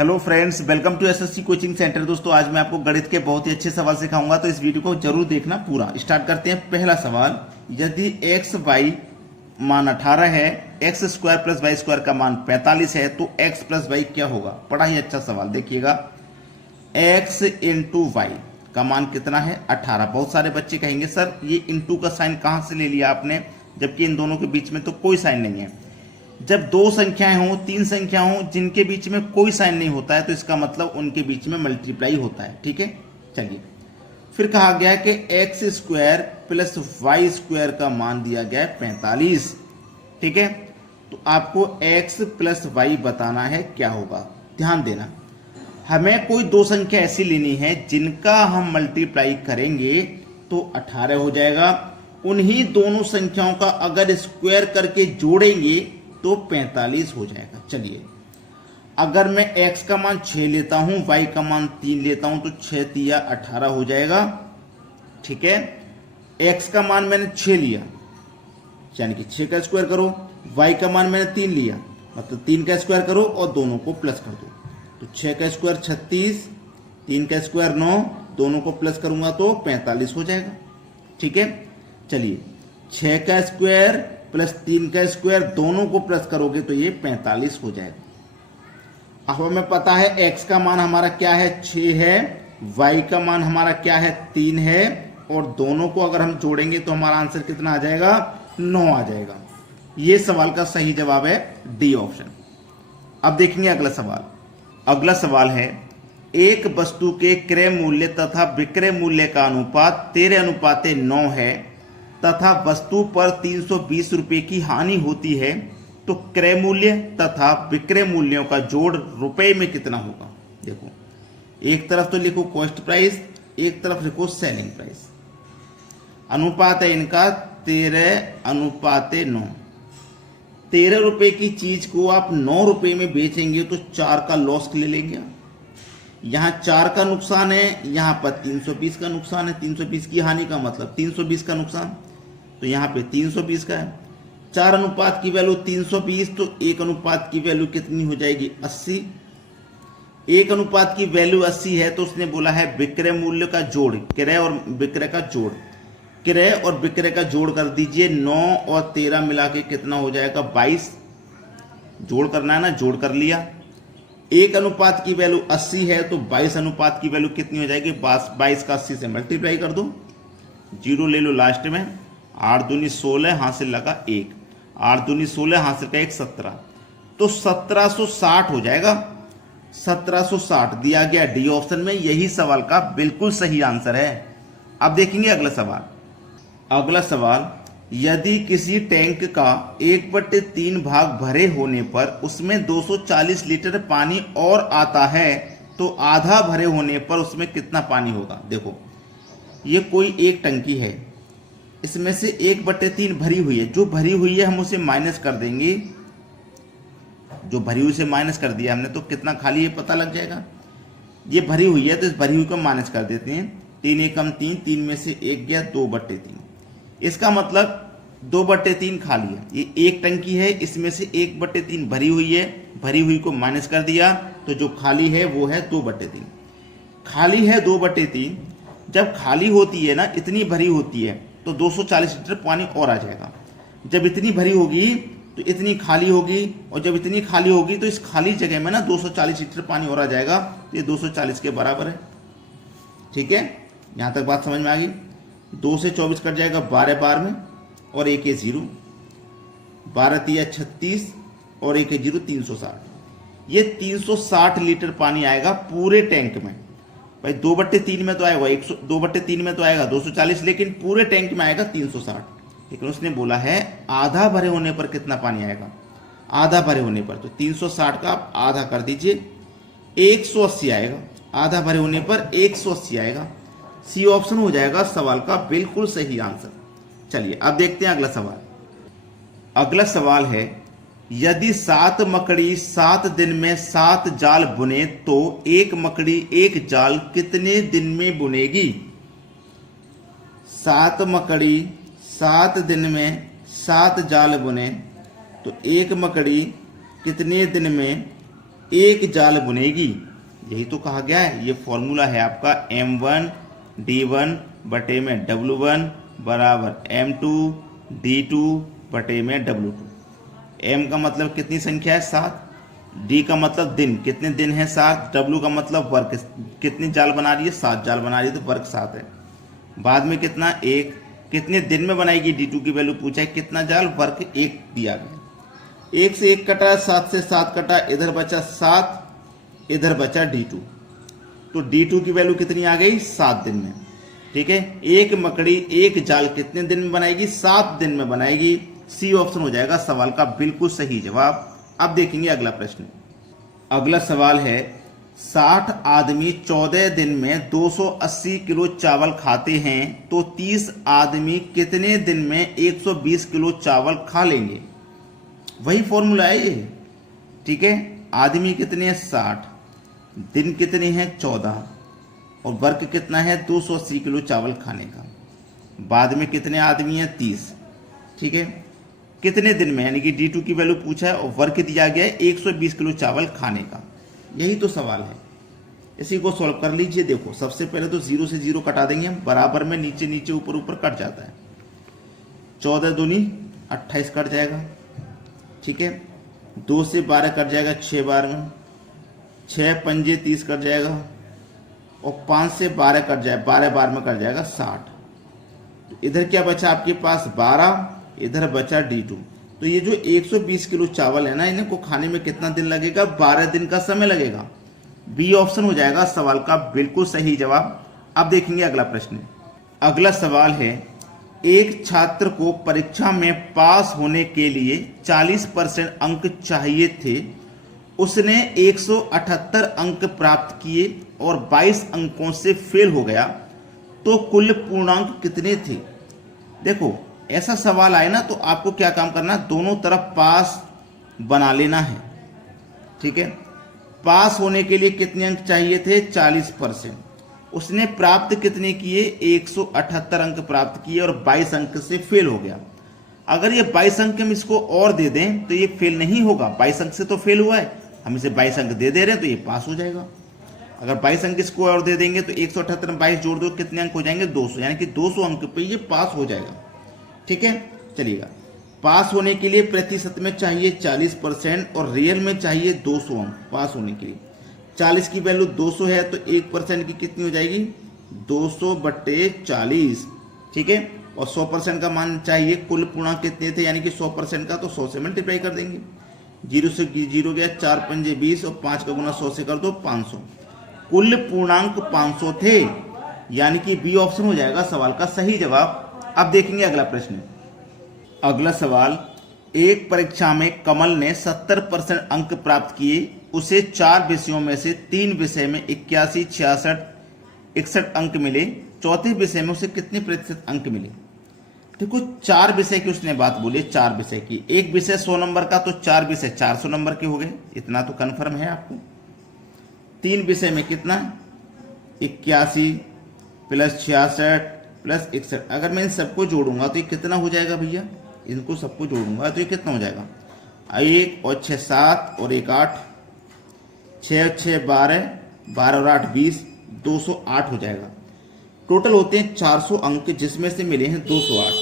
Hello friends, welcome to SSC coaching centre. दोस्तों, आज मैं आपको गणित के बहुत ही अच्छे सवाल सिखाऊंगा, तो इस वीडियो को जरूर देखना पूरा। स्टार्ट करते हैं। पहला सवाल, यदि एक्स वाई मान 18 है, X square plus Y square का मान 45 है, तो एक्स प्लस वाई क्या होगा? बड़ा ही अच्छा सवाल। देखिएगा, एक्स इंटू वाई का मान कितना है? 18। बहुत सारे बच्चे कहेंगे सर ये इंटू का साइन कहां से ले लिया आपने, जबकि इन दोनों के बीच में तो कोई साइन नहीं है। जब दो संख्याएं हों, तीन संख्या हों, जिनके बीच में कोई साइन नहीं होता है, तो इसका मतलब उनके बीच में मल्टीप्लाई होता है। ठीक है, चलिए। फिर कहा गया है कि X square plus Y square का मान दिया गया है 45। ठीक है, तो आपको एक्स प्लस वाई बताना है क्या होगा। ध्यान देना, हमें कोई दो संख्या ऐसी लेनी है जिनका हम मल्टीप्लाई करेंगे तो 18 हो जाएगा। उन्हीं दोनों संख्याओं का अगर स्क्वायर करके जोड़ेंगे तो 45 हो जाएगा। चलिए, अगर मैं x का मान 6 लेता हूं, y का मान 3 लेता हूं, तो 6 तिया 18 हो जाएगा। ठीक है, x का मान मैंने 6 लिया, यानी कि 6 का स्क्वायर करो। y का मान मैंने 3 लिया, मतलब 3 का स्क्वायर करो और दोनों को प्लस कर दो। तो 6 का स्क्वायर 36, 3 का स्क्वायर 9, दोनों को प्लस करूंगा तो 45 हो जाएगा। ठीक है, चलिए, 6 का स्क्वायर प्लस 3 का स्क्वायर दोनों को प्लस करोगे तो ये 45 हो जाएगा। अब हमें पता है x का मान हमारा क्या है? 6 है, y का मान हमारा क्या है? 3 है, और दोनों को अगर हम जोड़ेंगे तो हमारा आंसर कितना आ जाएगा? 9 आ जाएगा। ये सवाल का सही जवाब है डी ऑप्शन। अब देखेंगे अगला सवाल। अगला सवाल है, एक वस्तु के क्रय मूल्य तथा विक्रय मूल्य का अनुपात 13:9 है तथा वस्तु पर 320 रुपए की हानि होती है, तो क्रय मूल्य तथा विक्रय मूल्यों का जोड़ रुपए में कितना होगा? देखो, एक तरफ तो लिखो कॉस्ट प्राइस, एक तरफ लिखो सेलिंग प्राइस। अनुपात है इनका 13:9। 13 रुपए की चीज को आप 9 रुपए में बेचेंगे तो 4 का लॉस ले लेंगे। यहां 4 का नुकसान है, यहां पर 320 का नुकसान है। 320 की हानि का मतलब 320 का नुकसान, तो यहाँ पे 320 का है। 4 अनुपात की वैल्यू 320, तो 1 अनुपात की वैल्यू कितनी हो जाएगी? 80। 1 अनुपात की वैल्यू 80 है, तो उसने बोला है विक्रय मूल्य का जोड़, क्रय और विक्रय का जोड़। क्रय और विक्रय का जोड़ कर दीजिए। 9 और 13 मिला के कितना हो जाएगा? 22। जोड़ करना है ना, जोड़ कर लिया। 1 अनुपात की वैल्यू 80 है, तो 22 अनुपात की वैल्यू कितनी हो जाएगी? 22 का 80 से मल्टीप्लाई कर दो, 0 ले लो लास्ट में। 8 दूनी 16, हासिल लगा 1। 8 दूनी 16, हासिल का 1 17, तो 1760 हो जाएगा। 1760 दिया गया डी ऑप्शन में। यही सवाल का बिल्कुल सही आंसर है। अब देखेंगे अगला सवाल। अगला सवाल, यदि किसी टैंक का 1/3 भाग भरे होने पर उसमें 240 लीटर पानी और आता है, तो आधा भरे होने पर उसमें कितना पानी होगा? देखो, ये कोई एक टंकी है, इसमें से 1/3 भरी हुई है। जो भरी हुई है हम उसे माइनस कर देंगे। जो भरी हुई से माइनस कर दिया हमने, तो कितना खाली है पता लग जाएगा। ये भरी हुई है, तो इस भरी हुई को माइनस कर देते हैं। 3 एकम 3, 3 में से 1 गया, 2/3। इसका मतलब 2/3 खाली है। ये एक टंकी है, इसमें से 1/3 भरी हुई है। भरी हुई को माइनस कर दिया, तो जो खाली है वो है 2/3। खाली है 2/3। जब खाली होती है ना, इतनी भरी होती है, तो 240 लीटर पानी और आ जाएगा। जब इतनी भरी होगी तो इतनी खाली होगी, और जब इतनी खाली होगी तो इस खाली जगह में ना 240 लीटर पानी और आ जाएगा। तो ये 240 के बराबर है। ठीक है, यहां तक बात समझ में आ गई। 2 से 24 कट जाएगा, 12 बार में, और 1 है 0। 12 तिया 36, और 1 है 0, 360। ये 360 लीटर पानी आएगा पूरे टैंक में। भाई 2/3 में तो आएगा 2/3 में तो आएगा 240, लेकिन पूरे टैंक में आएगा 360। लेकिन उसने बोला है आधा भरे होने पर कितना पानी आएगा? आधा भरे होने पर, तो 360 का आप आधा कर दीजिए, 180 आएगा। आधा भरे होने पर 180 आएगा। सी ऑप्शन हो जाएगा सवाल का बिल्कुल सही आंसर। चलिए, अब देखते हैं अगला सवाल। अगला सवाल है, यदि 7 मकड़ी 7 दिन में 7 जाल बुने, तो 1 मकड़ी 1 जाल कितने दिन में बुनेगी? 7 मकड़ी 7 दिन में 7 जाल बुने, तो 1 मकड़ी कितने दिन में एक जाल बुनेगी। यही तो कहा गया है, ये फॉर्मूला है आपका M1D1 बटे में W1 बराबर M2 D2 बटे में W2। M का मतलब कितनी संख्या है 7, D का मतलब दिन, कितने दिन है 7, W का मतलब वर्क, कितनी जाल बना रही है 7 जाल बना रही है तो वर्क 7 है। बाद में कितना 1, कितने दिन में बनाएगी D2 की वैल्यू पूछा है, कितना जाल वर्क 1 दिया गया। 1 से 1 कटा, 7 से 7 कटा, इधर बचा 7, इधर बचा D2, तो D2 की वैल्यू कितनी आ गई 7 दिन में। ठीक है, एक मकड़ी एक जाल कितने दिन में बनाएगी 7 दिन में बनाएगी। सी ऑप्शन हो जाएगा सवाल का बिल्कुल सही जवाब। अब देखेंगे अगला प्रश्न। अगला सवाल है 60 आदमी 14 दिन में 280 किलो चावल खाते हैं तो 30 आदमी कितने दिन में 120 किलो चावल खा लेंगे। वही फॉर्मूला है ये। ठीक है, आदमी कितने हैं 60, दिन कितने हैं 14 और वर्ग कितना है 280 किलो चावल खाने का। बाद में कितने आदमी हैं 30। ठीक है, कितने दिन में, यानी कि D2 की वैल्यू पूछा है और वर्ग दिया गया है 120 किलो चावल खाने का। यही तो सवाल है, इसी को सॉल्व कर लीजिए। देखो सबसे पहले तो 0 से 0 कटा देंगे हम, बराबर में नीचे नीचे ऊपर ऊपर कट जाता है। 14 दूनी 28 कट जाएगा। ठीक है, 2 से 12 कट जाएगा 6 बार में, 6 पंजे 30 कट जाएगा और 5 से 12 कट जाए 12 बार में कट जाएगा 60। इधर क्या बचा आपके पास 12, इधर बचा D2। तो ये जो 120 किलो चावल है ना, इनको खाने में कितना दिन लगेगा 12 दिन का समय लगेगा। बी ऑप्शन हो जाएगा सवाल का बिल्कुल सही जवाब। अब देखेंगे अगला प्रश्न। अगला सवाल है एक छात्र को परीक्षा में पास होने के लिए 40% अंक चाहिए थे, उसने 178 अंक प्राप्त किए और 22 अंकों से फेल हो गया, तो कुल पूर्णांक कितने थे। देखो ऐसा सवाल आए ना तो आपको क्या काम करना, दोनों तरफ पास बना लेना है। ठीक है, पास होने के लिए कितने अंक चाहिए थे 40%, उसने प्राप्त कितने किए 178 अंक प्राप्त किए और 22 अंक से फेल हो गया। अगर ये 22 अंक हम इसको और दे दें तो ये फेल नहीं होगा, 22 अंक से तो फेल हुआ है, हम इसे 22 अंक दे रहे हैं तो ये पास हो जाएगा। अगर 22 अंक इसको और दे देंगे तो 178 में 22 जोड़ दो, कितने अंक हो जाएंगे 200, यानी कि 200 अंक पे ये पास हो जाएगा। ठीक है, चलिएगा। पास होने के लिए प्रतिशत में चाहिए 40% और रियल में चाहिए 200 अंक पास होने के लिए। 40 की वैल्यू 200 है तो 1% की कितनी हो जाएगी 200/40। ठीक है, और 100% का मान चाहिए, कुल पूर्णांक कितने थे, यानी कि 100% का, तो 100 से मल्टीप्लाई कर देंगे। 0 से 0 गया, 4 पंजे 20 और 5 का गुना 100 से कर दो 500। कुल पूर्णांक 500 थे, यानी कि बी ऑप्शन हो जाएगा सवाल का सही जवाब। अब देखेंगे अगला प्रश्न। अगला सवाल, एक परीक्षा में कमल ने 70% अंक प्राप्त किए, उसे 4 विषयों में से 3 विषय में 81, 66, 61 अंक मिले, चौथे विषय में उसे कितने प्रतिशत अंक मिले। देखो 4 विषय की उसने बात बोली, 4 विषय की, एक विषय 100 नंबर का तो 4 विषय 400 नंबर के हो गए, इतना तो कन्फर्म है आपको। 3 विषय में कितना 81 + 66 + 61, अगर मैं इन सबको जोड़ूंगा तो ये कितना हो जाएगा भैया, इनको सबको जोड़ूंगा तो ये कितना हो जाएगा 1 और 6 7 और 1 8, 6 और 6 12, 12 और 8 20, 208 हो जाएगा। टोटल होते हैं 400 अंक, जिसमें से मिले हैं 208।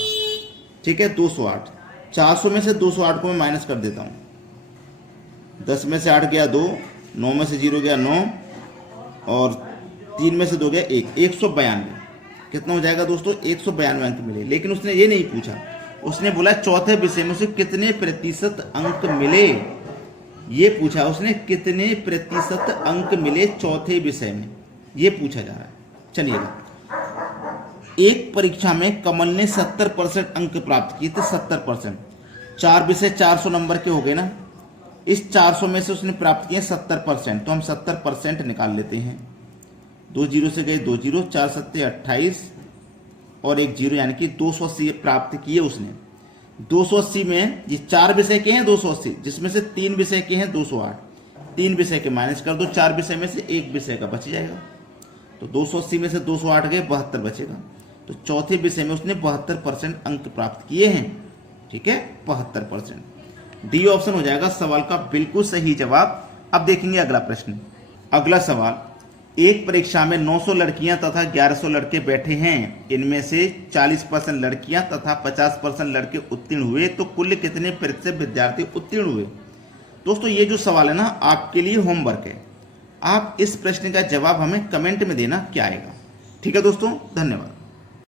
ठीक है, 208, 400 में से 208 को मैं माइनस कर देता हूँ। 10 में से 8 गया 2, 9 में से 0 गया 9 और 3 में से 2 गया 1, 192। कितना हो जाएगा दोस्तों 192 अंक मिले। लेकिन उसने ये नहीं पूछा, उसने बोला चौथे विषय में से कितने प्रतिशत अंक मिले, ये पूछा उसने, कितने प्रतिशत अंक मिले चौथे विषय में, ये पूछा जा रहा है। चलिएगा, एक परीक्षा में कमल ने 70% अंक प्राप्त किए थे, 70%, 4 विषय 400 नंबर के हो गए ना, इस 400 में से उसने प्राप्त किए 70%, तो हम 70% निकाल लेते हैं। 2 0 से गए 2 0, 4 7 28 और 1 0, यानी कि 280 प्राप्त किए उसने। 280 में ये 4 विषय के हैं 280, जिसमें से 3 विषय के हैं 208, 3 विषय के माइनस कर दो, 4 विषय में से 1 विषय का बच जाएगा, तो 280 में से 208 गए 72 बचेगा। तो चौथे विषय में उसने 72% अंक प्राप्त किए हैं। ठीक है, 72%। डी ऑप्शन हो जाएगा सवाल का बिल्कुल सही जवाब। अब देखेंगे अगला प्रश्न। अगला सवाल, एक परीक्षा में 900 लड़कियां तथा 1100 लड़के बैठे हैं, इनमें से 40% लड़कियां तथा 50% लड़के उत्तीर्ण हुए, तो कुल कितने प्रतिशत विद्यार्थी उत्तीर्ण हुए? दोस्तों ये जो सवाल है ना, आपके लिए होमवर्क है। आप इस प्रश्न का जवाब हमें कमेंट में देना क्या आएगा। ठीक है दोस्तों, धन्यवाद।